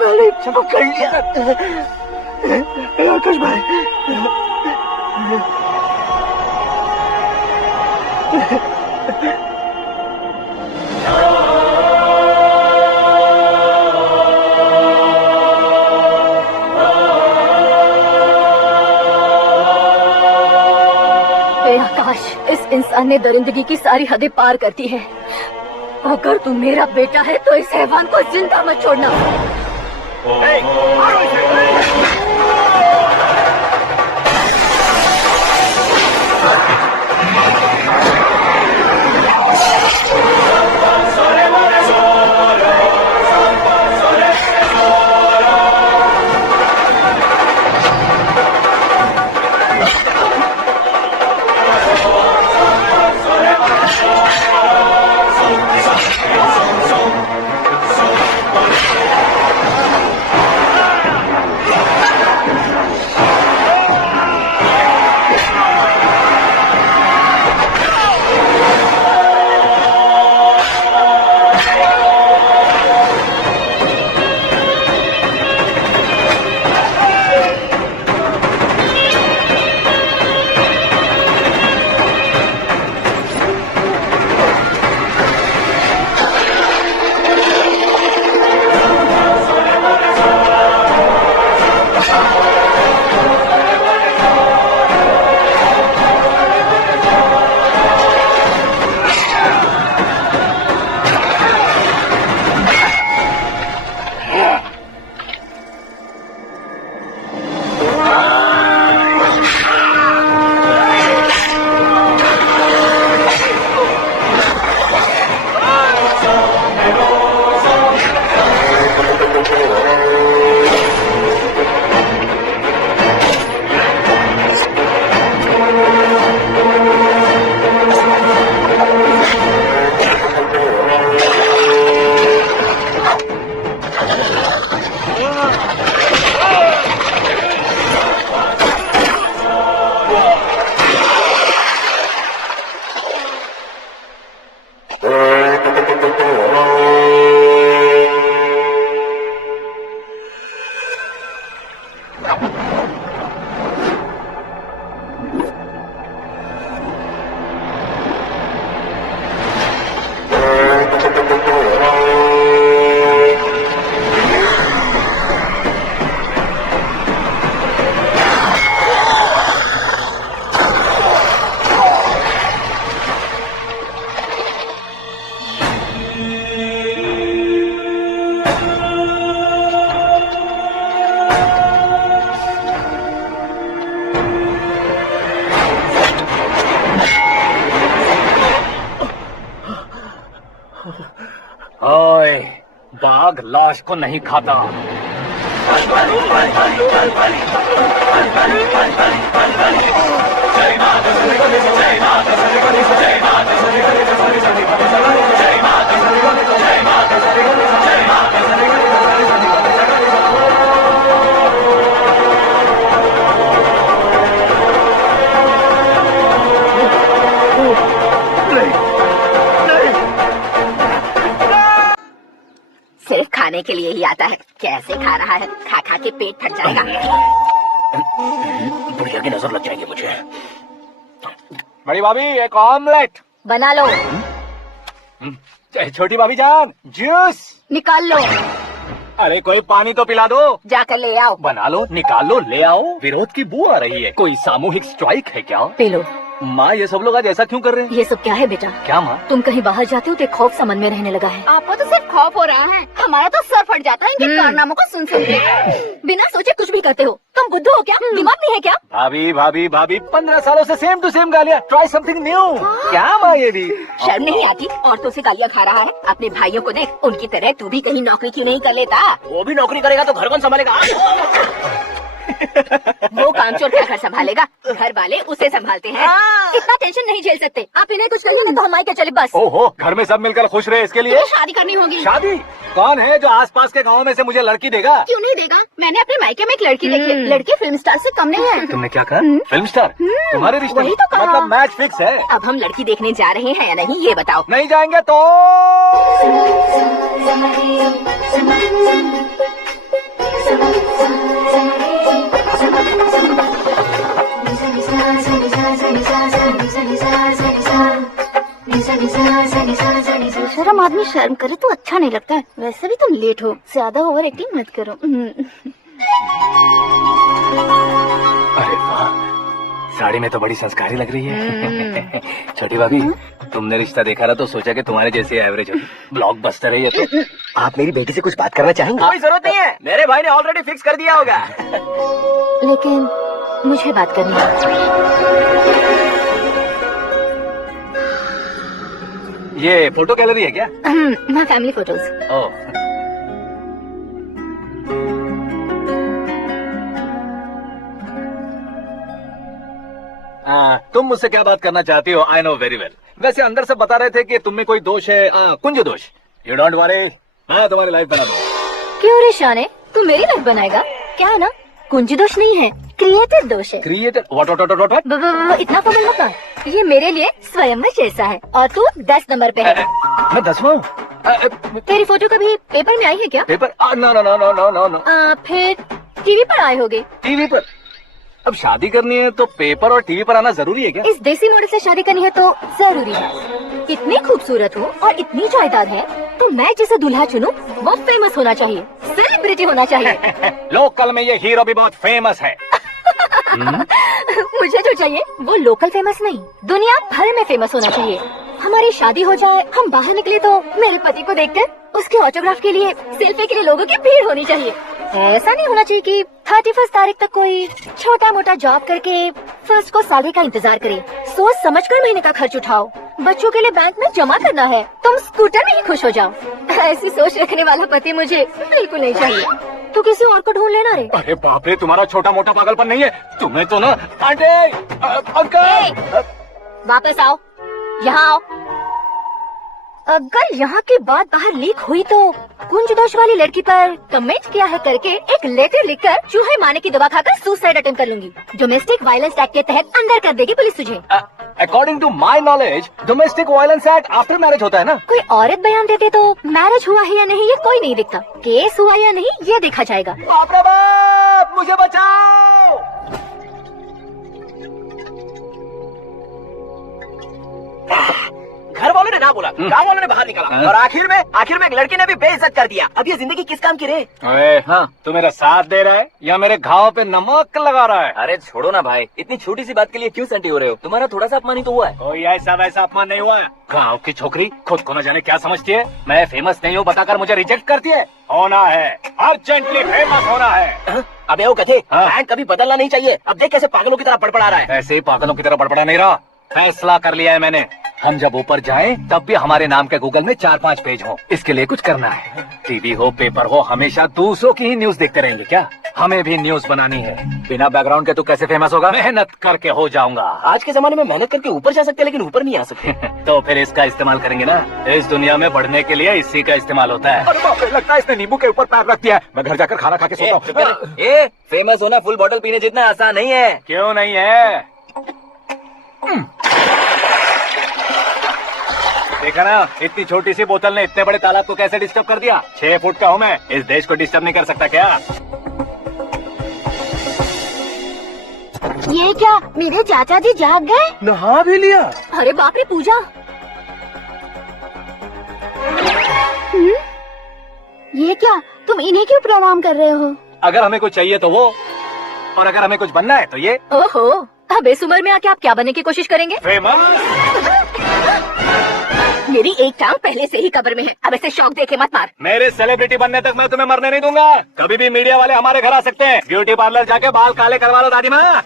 मैंने पकड़ लिया। आकाश भाई, आकाश, इस इंसान ने दरिंदगी की सारी हदें पार कर दी है। अगर तू मेरा बेटा है तो इस हैवान को जिंदा मत छोड़ना। ओए, बाघ लाश को नहीं खाता। सिर्फ खाने के लिए ही आता है। कैसे खा रहा है, खा खा के पेट फट जाएगा। बुढ़िया की नजर लग जाएगी मुझे। बड़ी भाभी, एक ऑमलेट बना लो। छोटी भाभी जान, जूस निकाल लो। अरे कोई पानी तो पिला दो। जाकर ले आओ। बना लो, निकाल लो, ले आओ। विरोध की बू आ रही है। कोई सामूहिक स्ट्राइक है क्या? P low. माँ, ये सब लोग आज ऐसा क्यों कर रहे हैं? ये सब क्या है बेटा? क्या माँ? तुम कहीं बाहर जाते हो तो खौफ सा मन में रहने लगा है। आपको तो सिर्फ खौफ हो रहा है, हमारा तो सर फट जाता है इनके कारनामों को सुन सुन के। बिना सोचे कुछ भी करते हो। तुम बुद्धू हो क्या? दिमाग नहीं है क्या? भाभी भाभी भाभी, 15 सालों से सेम टू सेम गालियाँ। Try something new. क्या माँ ये भी? शर्म नहीं आती? औरतों से गालियाँ खा रहा है। अपने भाइयों को देख, उनकी तरह तू भी कहीं नौकरी क्यों नहीं कर लेता? वो भी नौकरी करेगा तो घर कौन संभालेगा? वो कामचोर क्या घर संभालेगा, घर वाले उसे संभालते हैं। इतना टेंशन नहीं झेल सकते। आप इन्हें कुछ कहिए तो हम आए क्या चले बस। ओहो, घर में सब मिलकर खुश रहे इसके लिए तुम्हें शादी करनी होगी। शादी? कौन है जो आसपास के गाँव में से मुझे लड़की देगा? क्यों नहीं देगा? मैंने अपने मायके में एक लड़की देखी है। लड़की फिल्म स्टार से कम नहीं है। तुमने क्या कहा? Film star? तुम्हारे रिश्ते वही तो कहा। मतलब मैच फिक्स है। अब हम लड़की देखने जा रहे हैं या नहीं ये बताओ। नहीं जाएंगे तो शर्म आदमी शर्म करे तो अच्छा नहीं लगता है। वैसे भी तुम लेट हो, ज्यादा ओवर एक्टिंग मत करो। अरे वाह, साड़ी में तो बड़ी संस्कारी लग रही है। छोटी भाभी, तुमने रिश्ता देखा ना तो सोचा कि तुम्हारे जैसे एवरेज हो। ब्लॉकबस्टर है ये तो। आप मेरी बेटी से कुछ बात करना चाहेंगे? कोई जरूरत नहीं है, मेरे भाई ने ऑलरेडी फिक्स कर दिया होगा। लेकिन मुझे बात करनी है। ये फोटो गैलरी है क्या? My family photos. ओह, तुम मुझसे क्या बात करना चाहती हो? I know very well. वैसे अंदर से बता रहे थे कि तुम में कोई दोष है, कुंज दोष। यू डोंट वरी, मैं तुम्हारी लाइफ बना दूंगा। क्यों रे शाने, तू मेरी लाइफ बनाएगा क्या? है ना, कुंज दोष नहीं है, क्रिएटेड दोष है। क्रिएटर? व्हाट? इतना फबल मत कर। ये मेरे लिए स्वयंवर जैसा है और तू 10 नंबर पे है। मैं 10वां हूँ? तेरी फोटो कभी पेपर में आई है क्या? Paper? No no no no no no no. फिर टीवी पर आए होगे। टीवी पर? अब शादी करनी है तो पेपर और टीवी पर आना जरूरी है क्या? इस देसी मॉडल से शादी करनी है तो जरूरी है। इतनी खूबसूरत हो और इतनी जायदाद है तो मैं जिसे दूल्हा चुनूं वो फेमस होना चाहिए, सेलिब्रिटी होना चाहिए। लोकल में ये हीरो भी बहुत फेमस है। मुझे जो चाहिए वो लोकल फेमस नहीं, दुनिया भर में फेमस होना चाहिए। हमारी शादी हो जाए, हम बाहर निकले तो मेरे पति को देखकर उसके ऑटोग्राफ के लिए, सेल्फी के लिए लोगों की भीड़ होनी चाहिए। ऐसा नहीं होना चाहिए कि 31 तारीख तक कोई छोटा मोटा जॉब करके फर्स्ट को सैलरी का इंतजार करे। सोच समझकर महीने का खर्च उठाओ, बच्चों के लिए बैंक में जमा करना है, तुम स्कूटर में ही खुश हो जाओ। ऐसी सोच रखने वाला पति मुझे बिल्कुल नहीं चाहिए। तू किसी और को ढूंढ लेना रे। अरे बाप रे, तुम्हारा छोटा मोटा पागलपन नहीं है? तुम्हें तो ना आंटी, अंकल। वापस आओ, यहाँ आओ। अगर यहाँ की बात बाहर लीक हुई तो कुंज दोष वाली लड़की पर कमेंट किया है करके एक लेटर लिखकर चूहे मारने की दवा खाकर सुसाइड अटेम्प्ट कर लूंगी। डोमेस्टिक वायलेंस एक्ट के तहत अंदर कर देगी पुलिस तुझे। According to my knowledge domestic violence act after marriage होता है ना? कोई औरत बयान देते तो मैरिज हुआ है या नहीं ये कोई नहीं दिखता, केस हुआ या नहीं ये देखा जाएगा। बाप रे बाप, मुझे बचाओ। घर वालों ने ना बोला, गाँव वालों ने बाहर निकाला और आखिर में एक लड़के ने भी बेइज्जत कर दिया। अब ये जिंदगी किस काम की रे? अरे हाँ, तू मेरा साथ दे रहा है या मेरे घाव पे नमक लगा रहा है? अरे छोड़ो ना भाई, इतनी छोटी सी बात के लिए क्यों सैंटी हो रहे हो? तुम्हारा थोड़ा सा अपमान ही तो हुआ है। कोई ऐसा वैसा अपमान नहीं हुआ है। गाँव की छोकरी खुद को न जाने क्या समझती है, मैं फेमस नहीं हूँ बताकर मुझे रिजेक्ट करती है। होना है, अर्जेंटली फेमस होना है। अबे वो कथे, हाँ? प्लान कभी बदलना नहीं चाहिए। अब देख कैसे पागलों की तरह बड़बड़ा रहा है। ऐसे ही पागलों की तरह बड़बड़ा नहीं रहा, फैसला कर लिया है मैंने। हम जब ऊपर जाएं तब भी हमारे नाम के गूगल में 4-5 पेज हो। इसके लिए कुछ करना है। टीवी हो, पेपर हो, हमेशा दूसरों की ही न्यूज देखते रहेंगे क्या? हमें भी न्यूज बनानी है। बिना बैकग्राउंड के तू कैसे फेमस होगा? मेहनत करके हो जाऊंगा। आज के जमाने में मेहनत करके ऊपर जा सकते हैं लेकिन ऊपर नहीं आ सकते। तो फिर इसका इस्तेमाल करेंगे ना। इस दुनिया में बढ़ने के लिए इसी का इस्तेमाल होता है। अरे बाप रे, लगता है इसने नींबू के ऊपर पैर रख दिया है। मैं घर जाकर खाना खा के सोता हूँ। फेमस होना फुल बोतल पीने जितना आसान नहीं है। क्यों नहीं है? देखा ना, इतनी छोटी सी बोतल ने इतने बड़े तालाब को कैसे डिस्टर्ब कर दिया। 6 फुट का हूँ मैं, इस देश को डिस्टर्ब नहीं कर सकता क्या? ये क्या, मेरे चाचा जी जाग गए? नहा भी लिया? अरे बाप रे पूजा, ये क्या, तुम इन्हें क्यों प्रणाम कर रहे हो? अगर हमें कुछ चाहिए तो वो, और अगर हमें कुछ बनना है तो ये। ओहो, अब इस उम्र में आके आप क्या बनने की कोशिश करेंगे? फेमस। मेरी एक टांग पहले से ही कब्र में है, अब इसे शौक देके मत मार। मेरे सेलिब्रिटी बनने तक मैं तुम्हें मरने नहीं दूंगा। कभी भी मीडिया वाले हमारे घर आ सकते हैं। ब्यूटी पार्लर जाके बाल काले करवा लो दादी माँ।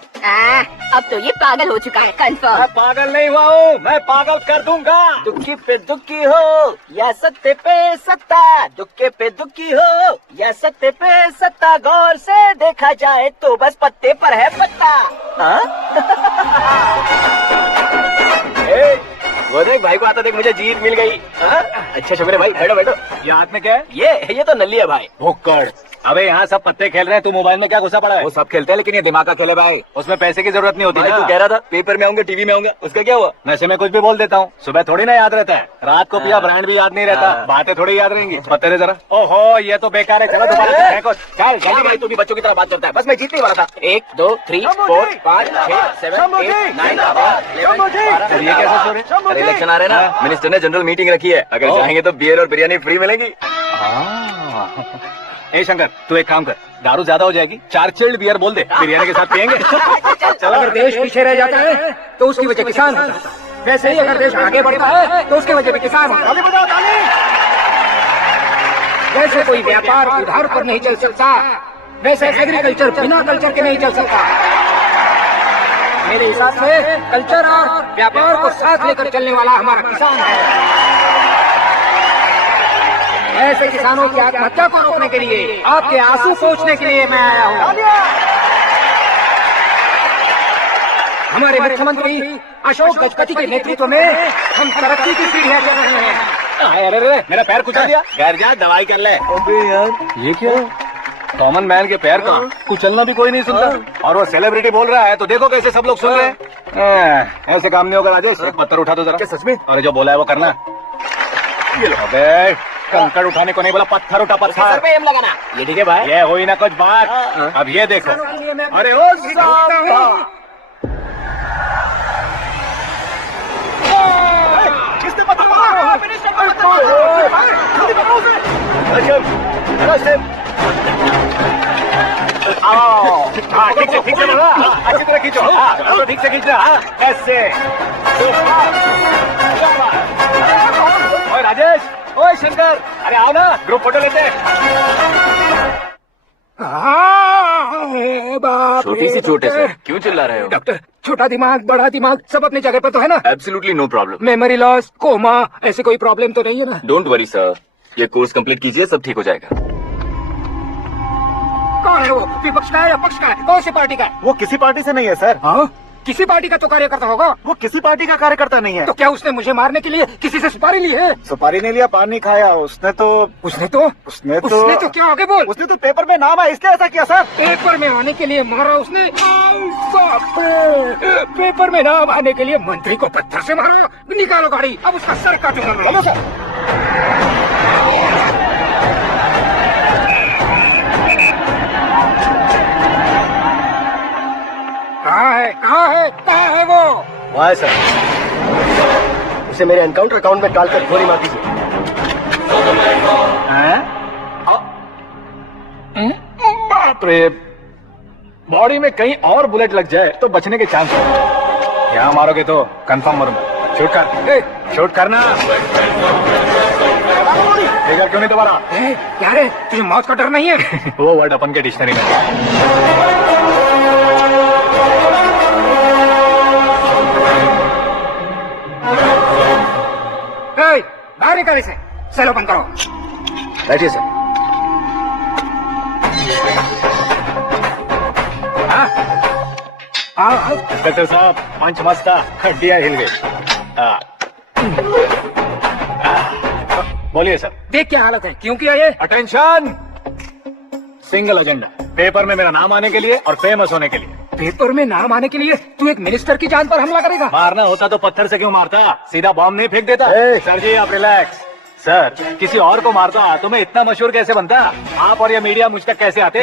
अब तो ये पागल हो चुका है, कंफर्म। मैं पागल नहीं हुआ हूँ, मैं पागल कर दूंगा। दुखी पे दुखी हो या सत्ते पे सत्ता, दुखे पे दुखी हो या सत्ते पे सत्ता, गौर से देखा जाए तो बस पत्ते पर है पत्ता। वो देख भाई को आता देख, मुझे जीत मिल गई। अच्छा शुक्र है भाई, बैठो बैठो। ये हाथ में क्या है? ये तो नल्ली है भाई। भुक्कड़। अबे यहाँ सब पत्ते खेल रहे हैं, तू मोबाइल में क्या घुसा पड़ा है? वो सब खेलते हैं लेकिन ये दिमाग का खेल है भाई। उसमें पैसे की जरूरत नहीं होती भाई ना। तू कह रहा था पेपर में आऊंगा, टीवी में आऊंगा, उसका क्या हुआ? नशे में कुछ भी बोल देता हूँ, सुबह थोड़ी ना याद रहता है। रात को पिया ब्रांड भी याद नहीं रहता, बातें थोड़ी याद रहेंगी। पत्ते दे जरा। ओहो ये तो बेकार है, चलो दोबारा फेंको। चल जल्दी भाई, तू भी बच्चों की तरह बात करता है। बस मैं जीतने वाला था। 1 2 3 4 5 6 7 8 9 ये कैसे सो रहे? इलेक्शन आ रहे हैं ना, मिनिस्टर ने जनरल मीटिंग रखी है। अगर जाएंगे तो बियर और बिरयानी फ्री मिलेगी। ए शंकर तू एक काम कर, दारू ज्यादा हो जाएगी, 4 चिल्ड बियर बोल दे, बिरयानी के साथ पियेंगे। चल अगर देश पीछे रह जाता है तो उसकी वजह किसान होता है, वैसे ही अगर देश आगे बढ़ता है तो उसकी वजह भी किसान होता है। जैसे कोई व्यापार उधार पर नहीं चल सकता, वैसे एग्रीकल्चर बिना कल्चर के नहीं चल सकता। मेरे हिसाब से कल्चर और व्यापार को साथ लेकर चलने वाला हमारा किसान है। ऐसे किसानों की आत्महत्या को रोकने के लिए, आपके आंसू पोंछने के लिए मैं आया हूँ। हमारे मुख्यमंत्री अशोक गजपति के नेतृत्व में हम तरक्की की सीढ़ियां चढ़ रहे हैं। अरे मेरा पैर कुचल दिया। घर जा दवाई कर ले। ये क्या? कॉमन मैन के पैर का कुचलना भी कोई नहीं सुनता, और वो सेलिब्रिटी बोल रहा है तो देखो कैसे सब लोग सुन रहे हैं। ऐसे काम नहीं होगा राजेश, एक पत्थर उठा दो जरा। क्या सच में? अरे जो बोला है वो करना। ये लो। अबे कंकड़ उठाने को नहीं बोला, पत्थर उठा, सर पत्थर। पे एम लगाना। ये ठीक है भाई। ये हुई ना कुछ बात। अब ये देखो। अरे ओ साहब, किसने पत्थर मारा? मिनिस्टर को पत्थर मारा। जल्दी पकड़ो उसे। हाँ ठीक से लगा, अच्छी तरह खींचो। हाँ ठीक से खींचना। हाँ ऐसे। ओए राजेश, ओए शंकर, अरे आओ ना, ग्रुप फोटो लेते हैं। छोटी सी चोट है सर, क्यों चिल्ला रहे हो? डॉक्टर, छोटा दिमाग बड़ा दिमाग सब अपनी जगह पर तो है ना? Absolutely no problem. Memory loss, coma, ऐसे कोई प्रॉब्लम तो नहीं है ना? डोंट वरी सर, ये कोर्स कंप्लीट कीजिए, सब ठीक हो जाएगा। कौन है वो? विपक्ष का है या पक्ष का है? कौन सी पार्टी का है? वो किसी पार्टी से नहीं है सर। हाँ? किसी पार्टी का तो कार्यकर्ता होगा। वो किसी पार्टी का कार्यकर्ता नहीं है। तो क्या उसने मुझे मारने के लिए किसी से सुपारी ली है? सुपारी नहीं लिया, पानी खाया। उसने तो उसने तो क्या आगे बोल? उसने तो पेपर में नाम है इसलिए ऐसा किया सर। पेपर में आने के लिए मारा उसने? बाप रे! पेपर में नाम आने के लिए मंत्री को पत्थर से मारा? निकालो गाड़ी, अब उसका सर काटूंगा। चलो सर। कहाँ है वो? वहाँ है सर, उसे मेरे एनकाउंटर अकाउंट में डालकर गोली मार दीजिए। बाप रे, बॉडी में कहीं और बुलेट लग जाए तो बचने के चांस है। यहाँ मारोगे तो कंफर्म मरूंगा। शूट कर, शूट करना। देखा क्यों नहीं दोबारा? क्या रे, तुझे मौत का डर नहीं है? वो वर्ड अपन के डिक्शनरी में। बाहर निकाल इसे, चलो बंद करो। बैठिए सर। इंस्पेक्टर साहब, पंच मस्ता, हड्डियां हिल गई। बोलिए सर। देख क्या हालत है, क्यों किया ये? अटेंशन, सिंगल एजेंडा, पेपर में मेरा नाम आने के लिए और फेमस होने के लिए। पेपर में नाम आने के लिए तू एक मिनिस्टर की जान पर हमला करेगा? मारना होता तो पत्थर से क्यों मारता, सीधा बॉम्ब नहीं फेंक देता। सर जी आप रिलैक्स। सर किसी और को मारता तो मैं इतना मशहूर कैसे बनता? आप और ये मीडिया मुझ तक कैसे आते?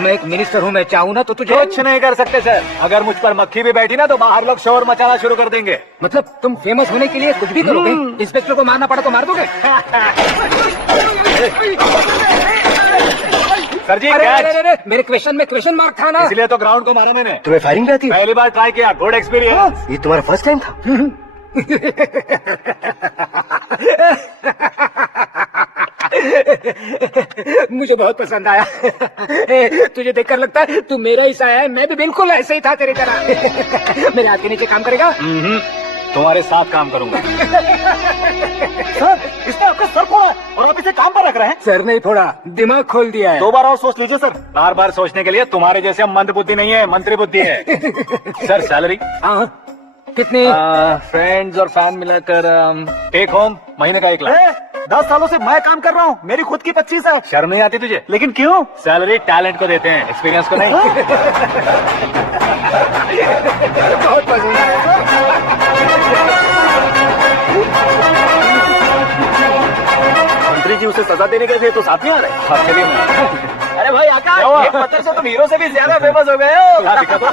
मैं एक मिनिस्टर हूँ, मैं चाहूँ ना तो तुझे कुछ नहीं कर सकते सर। अगर मुझ पर मक्खी भी बैठी ना तो बाहर लोग शोर मचाना शुरू कर देंगे। मतलब तुम फेमस होने के लिए कुछ भी करोगे? इंस्पेक्टर को मारना पड़ा तो मार दोगे? सर जी अरे, मेरे क्वेश्चन में क्वेश्चन मार्क था ना, इसलिए तो ग्राउंड को मारा मैंने। तुम्हें फायरिंग रहती है? पहली बार ट्राई किया, गुड एक्सपीरियंस। ये तुम्हारा फर्स्ट टाइम था? मुझे बहुत पसंद आया। तुझे देखकर लगता है तू मेरा ही सा है। मैं भी बिल्कुल ऐसे ही था तेरी तरह। मेरे हाथ के नीचे काम करेगा? तुम्हारे साथ काम करूंगा। सर, इसने आपका सर फोड़ा है और आप इसे काम पर रख रहे हैं। सर नहीं फोड़ा, दिमाग खोल दिया है। 2 बार और सोच लीजिए सर। बार बार सोचने के लिए तुम्हारे जैसे मंद बुद्धि नहीं है, मंत्री बुद्धि है। सर सैलरी हाँ, कितनी? फ्रेंड्स और फैन मिलाकर टेक होम महीने का 1 लाख। 10 सालों से मैं काम कर रहा हूँ, मेरी खुद की 25 है। शर्म नहीं आती तुझे? लेकिन क्यों? सैलरी टैलेंट को देते हैं, एक्सपीरियंस को नहीं। बहुत पसंद आया। मंत्री जी उसे सजा देने गए थे तो साथ नहीं आ रहे। हाँ, चलिए मैं। अरे भाई आकाश, एक पत्थर से तुम हीरो से भी ज्यादा फेमस हो गए हो। क्या दिक्कत हो?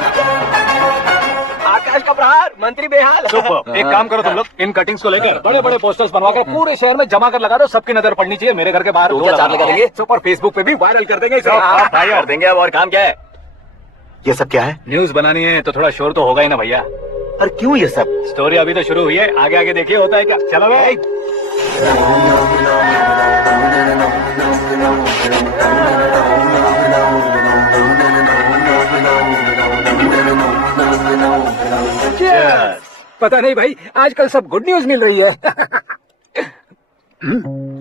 आकाश का प्रहार, मंत्री बेहाल। सुपर। एक काम करो तुम लोग, इन कटिंग्स को लेकर बड़े बड़े पोस्टर्स बनवाकर पूरे शहर में जमा कर लगा दो। सबकी नजर पड़नी चाहिए। मेरे घर के बाहर 2 लगा देंगे। सुपर, फेसबुक पे भी वायरल कर देंगे। भाई कर देंगे अब। और काम क्या है? ये सब क्या है? न्यूज बनानी है तो थोड़ा शोर तो होगा ही ना भैया। और क्यों ये सब? स्टोरी अभी तो शुरू हुई है, आगे आगे देखिए होता है क्या। चलो भाई। पता नहीं भाई, आजकल सब गुड न्यूज मिल रही है।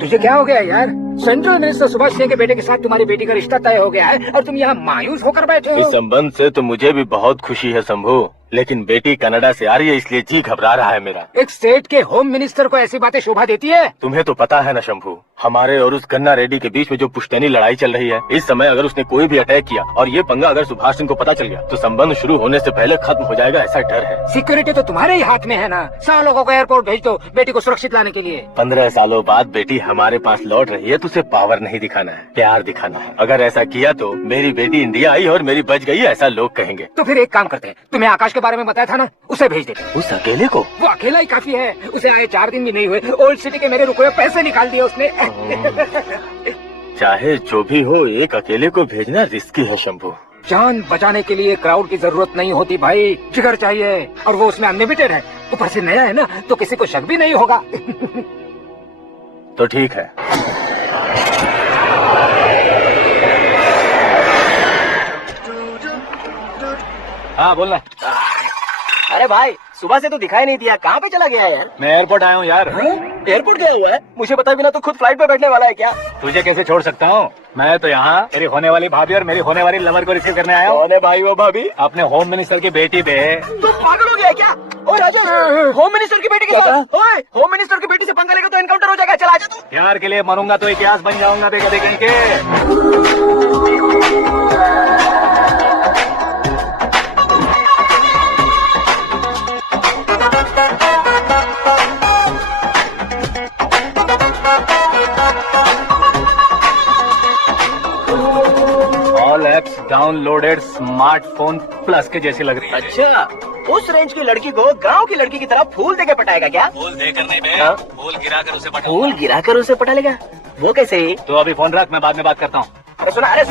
तुझे क्या हो गया यार? सेंट्रल मिनिस्टर सुभाष सिंह के बेटे के साथ तुम्हारी बेटी का रिश्ता तय हो गया है और तुम यहाँ मायूस होकर बैठे इस हो। संबंध से तो मुझे भी बहुत खुशी है शंभू, लेकिन बेटी कनाडा से आ रही है इसलिए जी घबरा रहा है मेरा। एक स्टेट के होम मिनिस्टर को ऐसी बातें शोभा देती है? तुम्हें तो पता है ना शंभू, हमारे और उस गन्ना रेड्डी के बीच में जो पुश्तैनी लड़ाई चल रही है, इस समय अगर उसने कोई भी अटैक किया और ये पंगा अगर सुभाष सिंह को पता चल गया तो संबंध शुरू होने से पहले खत्म हो जाएगा, ऐसा डर है। सिक्योरिटी तो तुम्हारे ही हाथ में है ना। 100 लोगों को एयरपोर्ट भेज दो बेटी को सुरक्षित लाने के लिए। 15 सालों बाद बेटी हमारे पास लौट रही है तो उसे पावर नहीं दिखाना है, प्यार दिखाना है। अगर ऐसा किया तो मेरी बेटी इंडिया आई और मेरी बच गई, ऐसा लोग कहेंगे। तो फिर एक काम करते हैं, तुम्हें आकाश के बारे में बताया था ना, उसे भेज देते हैं। उस अकेले को? वो अकेला ही काफी है। उसे आए 4 दिन भी नहीं हुए, ओल्ड सिटी के मेरे रुके हुए पैसे निकाल दिए उसने। चाहे जो भी हो, एक अकेले को भेजना रिस्की है शंभू। जान बचाने के लिए क्राउड की जरूरत नहीं होती भाई, जिगर चाहिए। और वो उसमें अनलिमिटेड है, ऊपर से नया है ना, तो किसी को शक भी नहीं होगा। तो ठीक है। हाँ बोलना। अरे भाई, सुबह से तो दिखाई नहीं दिया, कहाँ पे चला गया यार? मैं एयरपोर्ट आया हूँ यार। एयरपोर्ट गया हुआ है? मुझे बताए बिना तो खुद फ्लाइट पे बैठने वाला है क्या? तुझे कैसे छोड़ सकता हूँ? मैं तो यहाँ मेरी होने वाली भाभी और मेरी होने वाली लवर को रिसीव करने आया हूँ। कौन है भाई वो भाभी? अपने होम मिनिस्टर की बेटी पे। तू पागल हो गया है क्या? ओ राजू, होम मिनिस्टर की बेटी के साथ? ओए, होम मिनिस्टर की बेटी से पंगा लेगा तो एनकाउंटर हो जाएगा। चला आजा तू। प्यार के लिए मरूंगा तो इतिहास बन जाऊंगा बेगा देखने के। All apps downloaded smartphone plus के जैसी लग रही है। अच्छा, उस रेंज की लड़की को गांव की लड़की की तरह फूल देके पटाएगा क्या? फूल देकर नहीं बे, हाँ? फूल गिरा कर उसे पटा। फूल गिरा कर उसे पटा लेगा? वो कैसे? तो अभी फोन रख, मैं बाद में बात करता हूँ। अरे सुना, अरे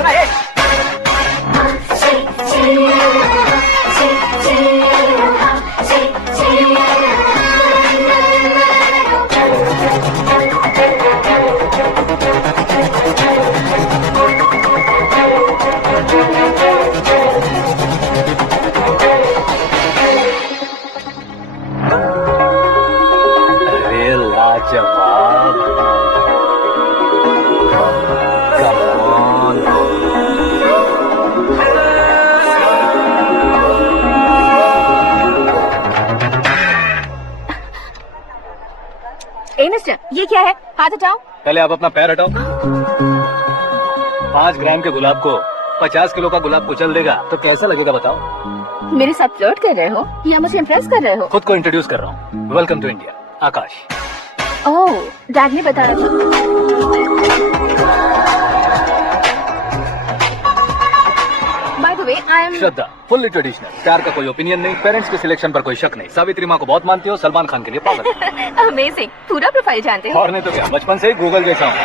लाजवाब। Come on. ए मिस्टर, ये क्या है? हाथ हटाओ। पहले आप अपना पैर हटाओ। 5 ग्राम के गुलाब को 50 किलो का गुलाब कुचल देगा तो कैसा लगेगा बताओ? मेरे साथ फ्लर्ट कर रहे हो या मुझे इम्प्रेस कर रहे हो? खुद को इंट्रोड्यूस कर रहा हूँ। Welcome to India, Akash. Oh, dad ने बताया था। By the way, I am Shraddha, fully traditional. प्यार का कोई ओपिनियन नहीं, पेरेंट्स के सिलेक्शन पर कोई शक नहीं। सावित्री माँ को बहुत मानती हो, सलमान खान के लिए पागल। अमेजिंग, पूरा प्रोफाइल जानते हो। और नहीं तो क्या, बचपन से ही गूगल जैसा हूँ।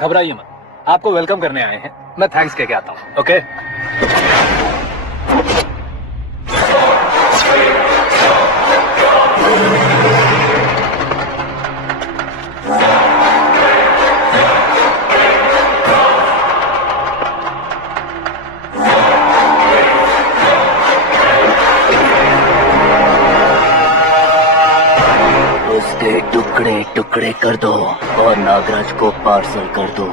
घबराइए मत, आपको वेलकम करने आए हैं। मैं थैंक्स कह के आता हूँ। ओके उसके टुकड़े टुकड़े कर दो और नागराज को पार्सल कर दो।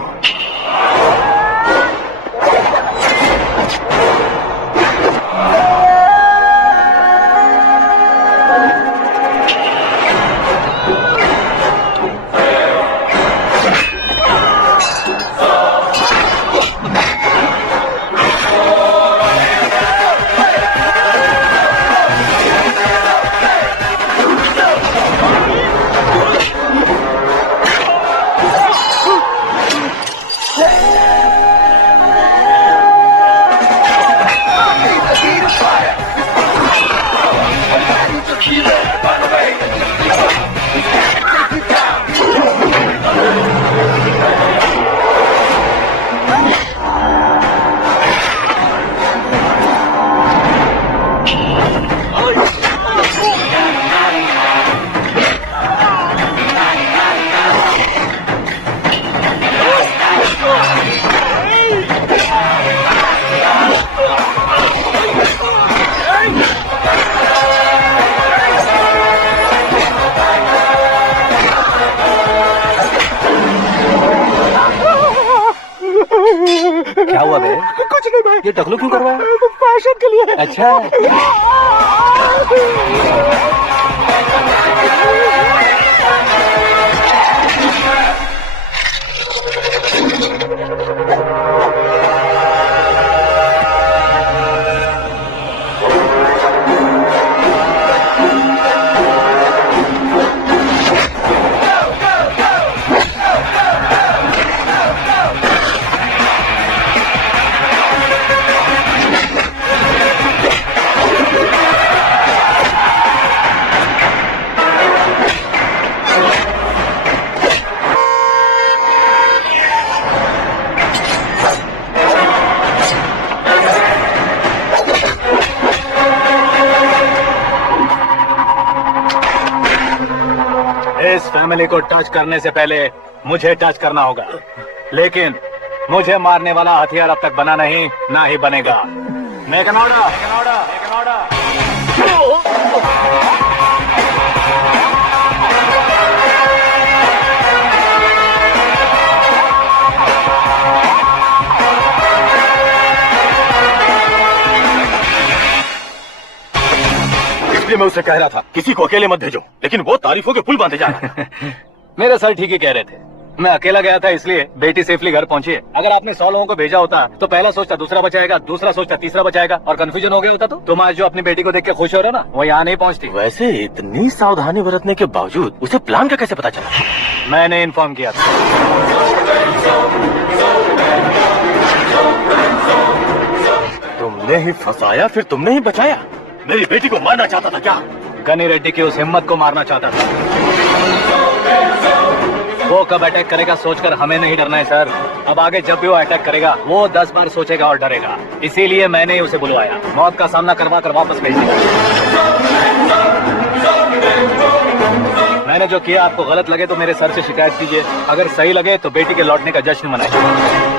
क्या हुआ बे? कुछ नहीं भाई, ये टकलू क्यों कर रहा है? फैशन के लिए। अच्छा इस फैमिली को टच करने से पहले मुझे टच करना होगा, लेकिन मुझे मारने वाला हथियार अब तक बना नहीं, ना ही बनेगा। Make an order, make an order, make an order. इसलिए मैं उससे कह रहा था किसी को अकेले मत भेजो, लेकिन वो तारीफों के पुल बांधे जा रहा है। मेरे सर ठीक ही कह रहे थे, मैं अकेला गया था इसलिए बेटी सेफली घर पहुंची है। अगर आपने 100 लोगों को भेजा होता तो पहला सोचता दूसरा बचाएगा, दूसरा सोचता तीसरा बचाएगा और कंफ्यूजन हो गया होता। तो तुम आज जो अपनी बेटी को देख के खुश हो रहे हो ना, वो यहाँ नहीं पहुँचती। वैसे इतनी सावधानी बरतने के बावजूद उसे प्लान का कैसे पता चला? मैंने इन्फॉर्म किया था। तुमने ही फंसाया, फिर तुमने ही बचाया। मेरी बेटी को मारना चाहता था क्या? गनी रेड्डी की उस हिम्मत को मारना चाहता था। वो कब अटैक करेगा सोचकर हमें नहीं डरना है सर। अब आगे जब भी वो अटैक करेगा वो 10 बार सोचेगा और डरेगा, इसीलिए मैंने ही उसे बुलवाया। मौत का सामना करवा कर वापस भेज दिया। मैंने जो किया आपको गलत लगे तो मेरे सर से शिकायत कीजिए, अगर सही लगे तो बेटी के लौटने का जश्न मनाइए।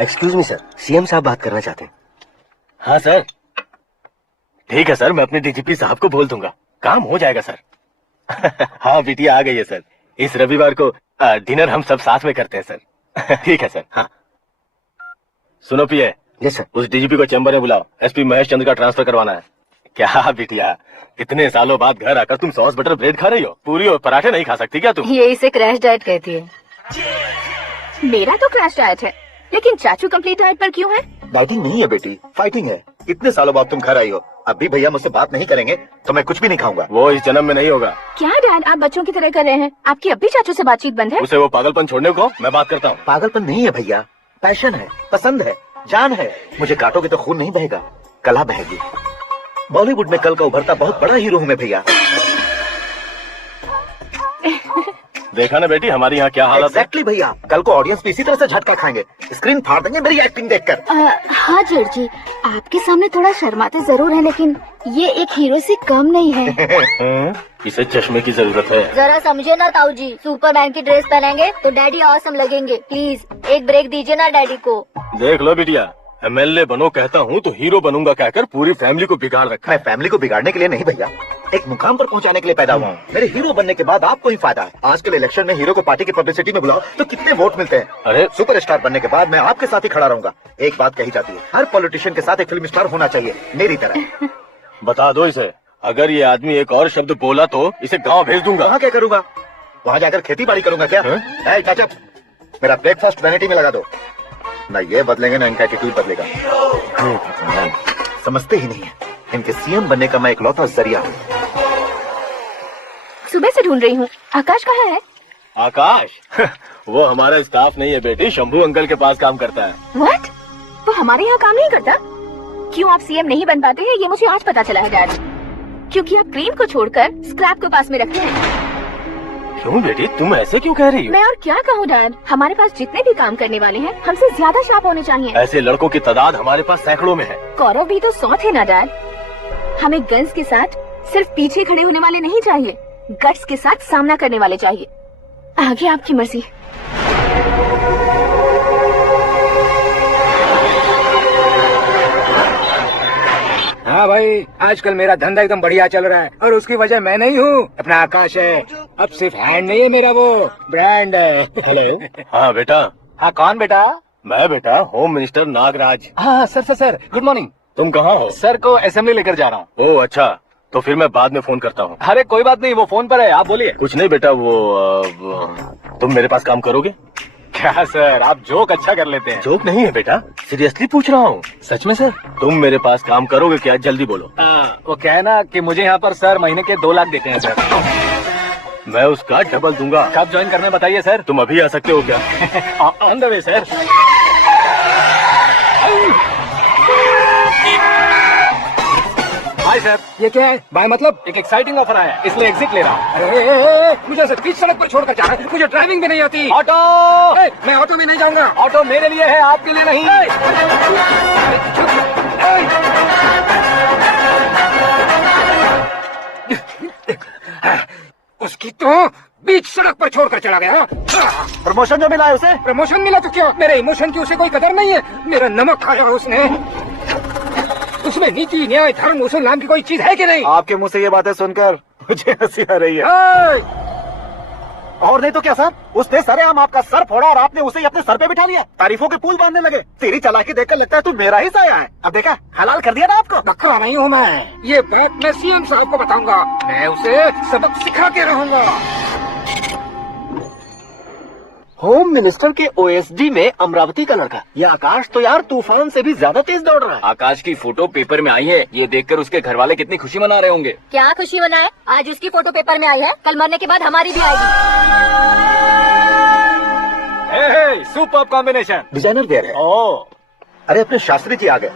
एक्सक्यूज मी सर, सीएम साहब बात करना चाहते हैं। हाँ सर, ठीक है सर, मैं अपने डीजीपी साहब को बोल दूंगा, काम हो जाएगा सर। हाँ बिटिया आ गई है सर, इस रविवार को डिनर हम सब साथ में करते हैं सर। ठीक है सर। हाँ सुनो पिए। Yes sir. उस डीजीपी को चैम्बर में बुलाओ, एसपी महेश चंद्र का ट्रांसफर करवाना है। क्या बिटिया, इतने सालों बाद घर आकर तुम सॉस बटर ब्रेड खा रही हो? पूरी और पराठे नहीं खा सकती क्या तुम? ये इसे क्रैश डाइट कहती है। मेरा तो क्रैश डाइट है, लेकिन चाचू कंप्लीट डाइट पर क्यों है? डाइटिंग नहीं है बेटी, फाइटिंग है। इतने सालों बाद तुम घर आई हो, अब भी भैया मुझसे बात नहीं करेंगे तो मैं कुछ भी नहीं खाऊंगा। वो इस जन्म में नहीं होगा। क्या डैड, आप बच्चों की तरह कर रहे हैं? आपकी अब भी चाचू से बातचीत बंद है? उसे वो पागलपन छोड़ने को मैं बात करता हूँ। पागलपन नहीं है भैया, पैशन है, पसंद है, जान है। मुझे काटोगे तो खून नहीं बहेगा, कला बहेगी। बॉलीवुड में कल का उभरता बहुत बड़ा हीरो हूँ मैं भैया। देखा ना बेटी हमारी यहाँ क्या हालत है। एग्जैक्टली भैया, कल को ऑडियंस भी इसी तरह से झटका खाएंगे, स्क्रीन फाड़ देंगे मेरी एक्टिंग देखकर। हाँ जेठ जी, आपके सामने थोड़ा शर्माते जरूर है, लेकिन ये एक हीरो से कम नहीं है। इसे चश्मे की जरूरत है। जरा समझे ना ताऊ जी, सुपरमैन की ड्रेस पहनेंगे तो डैडी ऑसम लगेंगे। प्लीज एक ब्रेक दीजिए ना डैडी को। देख लो बिटिया, MLA बनो कहता हूँ तो हीरो बनूंगा कहकर पूरी फैमिली को बिगाड़ रखा मैं फैमिली को बिगाड़ने के लिए नहीं भैया, एक मुकाम पर पहुंचाने के लिए पैदा हुआ हूँ। मेरे हीरो बनने के बाद आपको ही फायदा है। आजकल इलेक्शन में हीरो को पार्टी की पब्लिसिटी में बुलाओ तो कितने वोट मिलते हैं। अरे सुपरस्टार बनने के बाद मैं आपके साथ ही खड़ा रहूंगा। एक बात कही जाती है, हर पॉलिटिशियन के साथ एक फिल्म स्टार होना चाहिए, मेरी तरह। बता दो इसे, अगर ये आदमी एक और शब्द बोला तो इसे गाँव भेज दूंगा। वहाँ क्या करूंगा? वहाँ जाकर खेती बाड़ी करूंगा क्या? ए, चाचा, मेरा ब्रेकफास्ट वैनिटी में लगा दो। ना ये बदलेंगे ना इनका एटीट्यूड बदलेगा। समझते ही नहीं है, इनके सीएम बनने का मैं इकलौता जरिया हूँ। सुबह से ढूंढ रही हूँ, आकाश कहाँ है? आकाश वो हमारा स्टाफ नहीं है बेटी, शंभू अंकल के पास काम करता है। व्हाट? वो हमारे यहाँ काम नहीं करता? क्यों आप सीएम नहीं बन पाते हैं, ये मुझे आज पता चला है डैड। क्योंकि आप क्रीम को छोड़कर स्क्रैप को पास में रखते हैं। क्यों बेटी, तुम ऐसे क्यों कह रही हो? मैं और क्या कहूँ डैड, हमारे पास जितने भी काम करने वाले हैं हमसे ज्यादा शार्प होने चाहिए। ऐसे लड़कों की तादाद हमारे पास सैकड़ों में है। कौरव भी तो 100 थे ना डैड। हमें गन्स के साथ सिर्फ पीछे खड़े होने वाले नहीं चाहिए, गट्स के साथ सामना करने वाले चाहिए। आगे आपकी मर्जी। हाँ भाई, आजकल मेरा धंधा एकदम बढ़िया चल रहा है और उसकी वजह मैं नहीं हूँ, अपना आकाश है। अब सिर्फ हैंड नहीं है मेरा, वो ब्रांड है। हेलो। हाँ बेटा। हाँ कौन बेटा? मैं बेटा होम मिनिस्टर नागराज। हाँ सर गुड मॉर्निंग। तुम कहाँ हो? सर को असेंबली लेकर जा रहा हूँ। ओह अच्छा, तो फिर मैं बाद में फोन करता हूँ। अरे कोई बात नहीं, वो फोन पर है, आप बोलिए। कुछ नहीं बेटा, वो तुम मेरे पास काम करोगे? क्या सर, आप जोक अच्छा कर लेते हैं। जोक नहीं है बेटा, सीरियसली पूछ रहा हूँ। सच में सर? तुम मेरे पास काम करोगे क्या? जल्दी बोलो। वो क्या है ना कि मुझे यहाँ पर सर महीने के 2 लाख देते हैं सर। मैं उसका डबल दूंगा। कब ज्वाइन करना बताइए सर। तुम अभी आ सकते हो क्या? On the way sir. Hi sir. ये क्या है? बाय मतलब? एक एक्साइटिंग ऑफर आया है, इसलिए एग्जिट ले रहा हूँ। अरे मुझे उसे बीच सड़क पर छोड़कर जाना है, मुझे ड्राइविंग भी नहीं आती। ऑटो। मैं ऑटो में नहीं जाऊंगा। ऑटो मेरे लिए है, आपके लिए नहीं। उसकी तो बीच सड़क पर छोड़कर चला गया। प्रमोशन जो मिला है उसे? प्रमोशन मिला तो क्या, मेरे इमोशन की उसे कोई कदर नहीं है। मेरा नमक खाया उसने। उसमें नीति न्याय धर्म उसूल नाम की कोई चीज है कि नहीं? आपके मुंह से ये बातें सुनकर मुझे हंसी आ रही है। और नहीं तो क्या सर, उसने सरेआम आपका सर फोड़ा और आपने उसे ही अपने सर पे बिठा लिया। तारीफों के पुल बांधने लगे। तेरी चालाकी देखकर लगता है तू मेरा ही साया है। अब देखा, हलाल कर दिया ना आपको। बकरा नहीं हूँ मैं, ये बात मैं सीएम साहब को बताऊंगा। मैं उसे सबक सिखा के रहूंगा। होम मिनिस्टर के OSD में अमरावती का लड़का, ये आकाश तो यार तूफान से भी ज्यादा तेज दौड़ रहा है। आकाश की फोटो पेपर में आई है, ये देखकर उसके घर वाले कितनी खुशी मना रहे होंगे। क्या खुशी मनाए, आज उसकी फोटो पेपर में आई है, कल मरने के बाद हमारी भी आएगी। Super combination. डिजाइनर वेयर है। ओह, अरे अपने शास्त्री जी आ गए।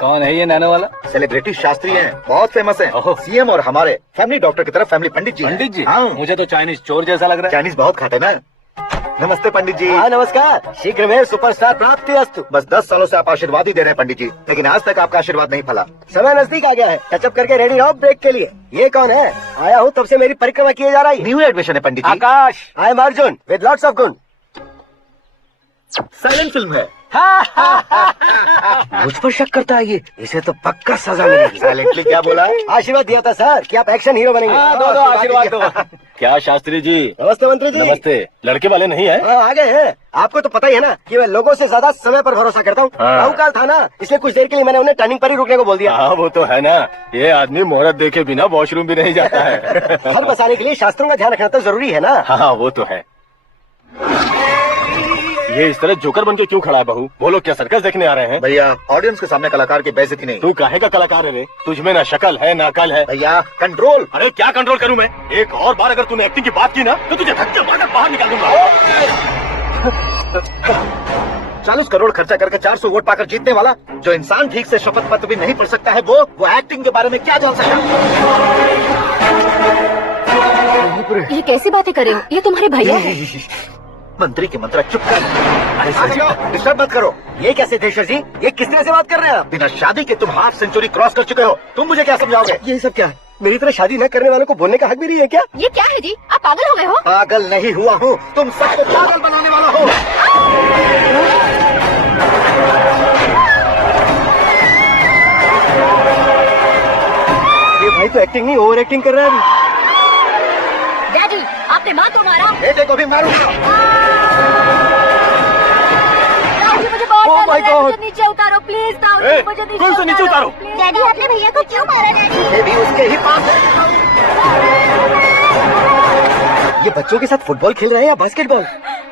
कौन है ये नैनो वाला? सेलिब्रिटी शास्त्री हैं, बहुत फेमस हैं। ओहो। सीएम और हमारे फैमिली डॉक्टर की तरफ फैमिली पंडित जी हैं। पंडित जी? हाँ। मुझे तो चाइनीज चोर जैसा लग रहा है। चाइनीज बहुत खाते ना। नमस्ते पंडित जी। हाँ नमस्कार, शीघ्र में सुपरस्टार प्राप्ति अस्तु। बस 10 सालों से आप आशीर्वाद ही दे रहे हैं पंडित जी, लेकिन आज तक आपका आशीर्वाद नहीं फला। समय नजदीक आ गया है, टचअप करके रेडी रहो ब्रेक के लिए। ये कौन है? आया हूँ तब से मेरी परिक्रमा किए जा रही है। न्यू एडमिशन है Pandit ji. Akash. I am Arjun with lots of गुण। साइलेंट फिल्म है, मुझ पर शक करता है ये, इसे तो पक्का सजा मिलेगी। साइलेंटली क्या बोला? आशीर्वाद दिया था सर कि आप एक्शन हीरो बनेंगे। दो आशीर्वाद दो। क्या शास्त्री जी? नमस्ते मंत्री जी। नमस्ते। लड़के वाले नहीं है? हाँ, आ गए हैं। आपको तो पता ही है ना कि मैं लोगों से ज्यादा समय पर भरोसा करता हूँ। हाँ। राहुकाल था ना, इसलिए कुछ देर के लिए मैंने उन्हें टर्निंग पर ही रुकने को बोल दिया। हाँ वो तो है ना, ये आदमी मुहूर्त देखे बिना वॉशरूम भी नहीं जाता है। घर बसाने के लिए शास्त्रों का ध्यान रखना तो जरूरी है ना। हाँ वो तो है। ये इस तरह जोकर बन के क्यों खड़ा है बहू? बोलो, क्या सर्कस देखने आ रहे हैं? भैया ऑडियंस के सामने कलाकार की बेइज्जती नहीं। तू काहे का कलाकार है रे? तुझमें ना शक्ल है ना अकल है। भैया कंट्रोल। अरे क्या कंट्रोल करूं मैं? एक और बार अगर तूने एक्टिंग की बात की ना तो तुझे धक्के मारकर बाहर निकाल दूंगा। 40 करोड़ खर्चा करके 400 वोट पाकर जीतने वाला, जो इंसान ठीक से शपथ पत्र भी नहीं पढ़ सकता है, वो एक्टिंग के बारे में क्या जान सकता है? ये कैसी बातें कर रहे हो? ये तुम्हारे भैया है। मंत्री की मंत्रा चुप कर। डिस्टर्ब मत करो। ये क्या सिद्धेश्वर जी, ये किस तरह से बात कर रहे हैं आप? बिना शादी के तुम हाफ सेंचुरी क्रॉस कर चुके हो, तुम मुझे क्या समझाओगे? ये सब क्या है? मेरी तरह शादी न करने वालों को बोलने का हक भी नहीं है क्या? ये क्या है जी? आप पागल हो गए हो? पागल नहीं हुआ हूँ, तुम सबको पागल बनाने वाला हो। ये भाई तो एक्टिंग नहीं, ओवर एक्टिंग कर रहा है अभी। डैडी, आपने माँ को मारा। बेटे को भी मारूंगा। डैडी, मुझे बहुत Oh डर my लग रहा है। God! मुझे नीचे उतारो प्लीज। ए, कौन सा नीचे उतारो? डैडी, आपने भैया को क्यों मारा डैडी? ये भी उसके ही पास है। ये बच्चों के साथ फुटबॉल खेल रहे हैं या बास्केटबॉल?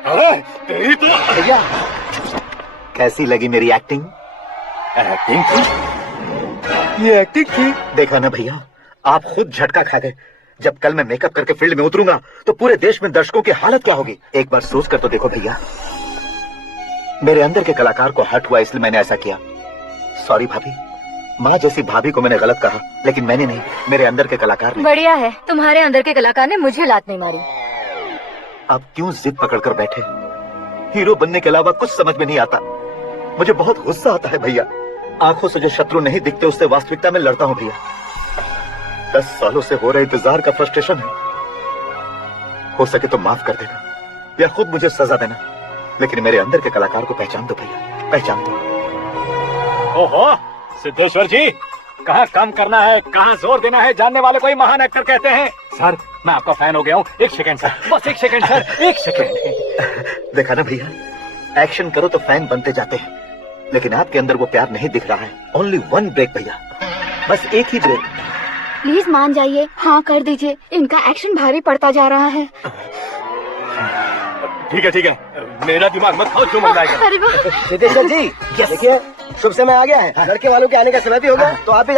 अरे तेरी तो भैया कैसी लगी मेरी एक्टिंग? एक्टिंग थी। ये एक्टिंग थी। देखा ना भैया, आप खुद झटका खा गए। जब कल मैं मेकअप करके फील्ड में उतरूंगा तो पूरे देश में दर्शकों की हालत क्या होगी? एक बार सोच कर तो देखो भैया। मेरे अंदर के कलाकार को हर्ट हुआ इसलिए मैंने ऐसा किया। सॉरी भाभी। माँ जैसी भाभी को मैंने गलत कहा, लेकिन मैंने नहीं, मेरे अंदर के कलाकार ने। बढ़िया है, तुम्हारे अंदर के कलाकार ने मुझे लात नहीं मारी। अब क्यों जिद पकड़कर बैठे? हीरो बनने के अलावा कुछ समझ में नहीं आता। मुझे बहुत गुस्सा आता है भैया। आंखों से जो शत्रु नहीं दिखते उससे वास्तविकता में लड़ता हूँ भैया। 10 सालों से हो रहे इंतजार का फ्रस्ट्रेशन है। हो सके तो माफ कर देना या खुद मुझे सजा देना, लेकिन मेरे अंदर के कलाकार को पहचान दो भैया, पहचान दो। ओहो सिद्धेश्वर जी, कहाँ कम करना है, कहाँ जोर देना है, जानने वाले को ही महान एक्टर कहते हैं। सर मैं आपका फैन हो गया हूँ। एक सेकंड सर, बस एक सेकंड सर, एक सेकंड। देखा ना भैया, एक्शन करो तो फैन बनते जाते हैं, लेकिन आपके अंदर वो प्यार नहीं दिख रहा है। ओनली वन ब्रेक भैया, बस एक ही ब्रेक। प्लीज मान जाइए, हाँ कर दीजिए। इनका एक्शन भारी पड़ता जा रहा है। ठीक है, मेरा दिमाग मत खाओ, जो मन आएगा। अरे वाह! सिद्धेश्वर जी, देखिए शुभ समय आ गया है। लड़के वालों के आने का समय भी होगा, तो आप भी